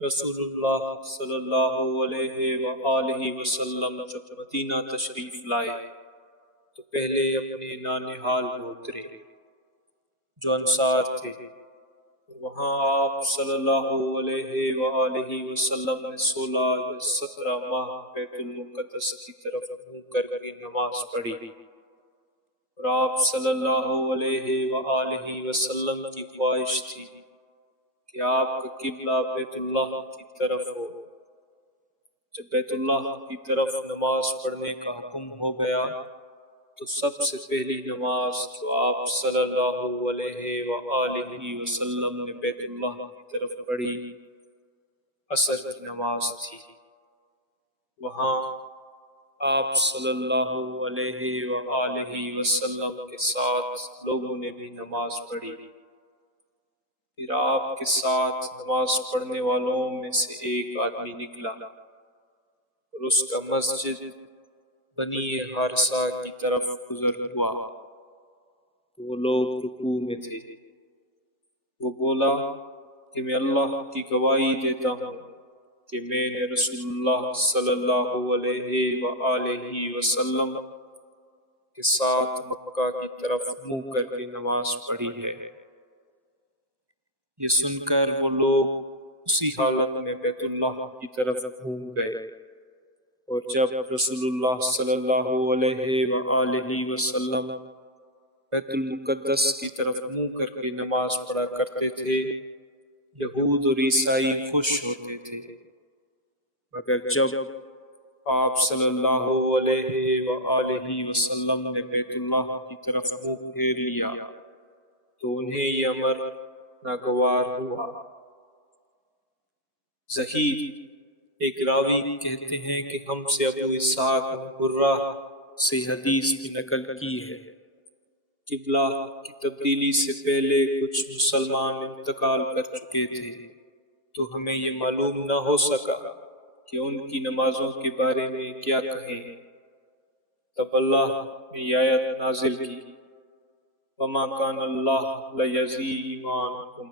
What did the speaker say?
رسول اللہ صلی اللہ علیہ وآلہ وسلم جب مدینہ تشریف لائے تو پہلے اپنے نانہال میں اترے جو انصار تھے، اور وہاں آپ صلی اللہ علیہ وآلہ وسلم نے 16 یا 17 ماہ بیت المقدس کی طرف منہ کر کے نماز پڑھی، اور آپ صلی اللہ علیہ وآلہ وسلم کی خواہش تھی کہ آپ کا قبلہ بیت اللہ کی طرف ہو۔ جب بیت اللہ کی طرف نماز پڑھنے کا حکم ہو گیا تو سب سے پہلی نماز جو آپ صلی اللہ علیہ وآلہ وسلم نے بیت اللہ کی طرف پڑھی عصر کی نماز تھی۔ وہاں آپ صلی اللہ علیہ وآلہ وسلم کے ساتھ لوگوں نے بھی نماز پڑھی۔ پھر آپ کے ساتھ نماز پڑھنے والوں میں سے ایک آدمی نکلا اور اس کا مسجد بنی حارثہ کی طرف گزر ہوا تو وہ لوگ رکوع میں تھے۔ وہ بولا کہ میں اللہ کی گواہی دیتا ہوں کہ میں نے رسول اللہ صلی اللہ علیہ وآلہ وسلم کے ساتھ مکہ کی طرف منہ کر کے نماز پڑھی ہے۔ یہ سن کر وہ لوگ اسی حالت میں بیت اللہ کی طرف گھوم گئے، اور جب رسول اللہ صلی اللہ علیہ وآلہ وسلم بیت المقدس کی طرف منہ کر کے نماز پڑھا کرتے تھے، یہود اور عیسائی خوش ہوتے تھے، مگر جب آپ صلی اللہ علیہ وآلہ وسلم نے بیت اللہ کی طرف منہ پھیر لیا تو انہیں یہ امر ناگوار ہوا۔ زہیر ایک راوی کہتے ہیں کہ ہم سے ابو اسحاق برہ سے حدیث بھی نقل کی ہے، قبلہ کی تبدیلی سے پہلے کچھ مسلمان انتقال کر چکے تھے تو ہمیں یہ معلوم نہ ہو سکا کہ ان کی نمازوں کے بارے میں کیا کہیں۔ تب اللہ نے یہ آیت نازل کی، وَمَا كَانَ اللَّهُ لِيُضِيعَ إِيمَانَكُمْ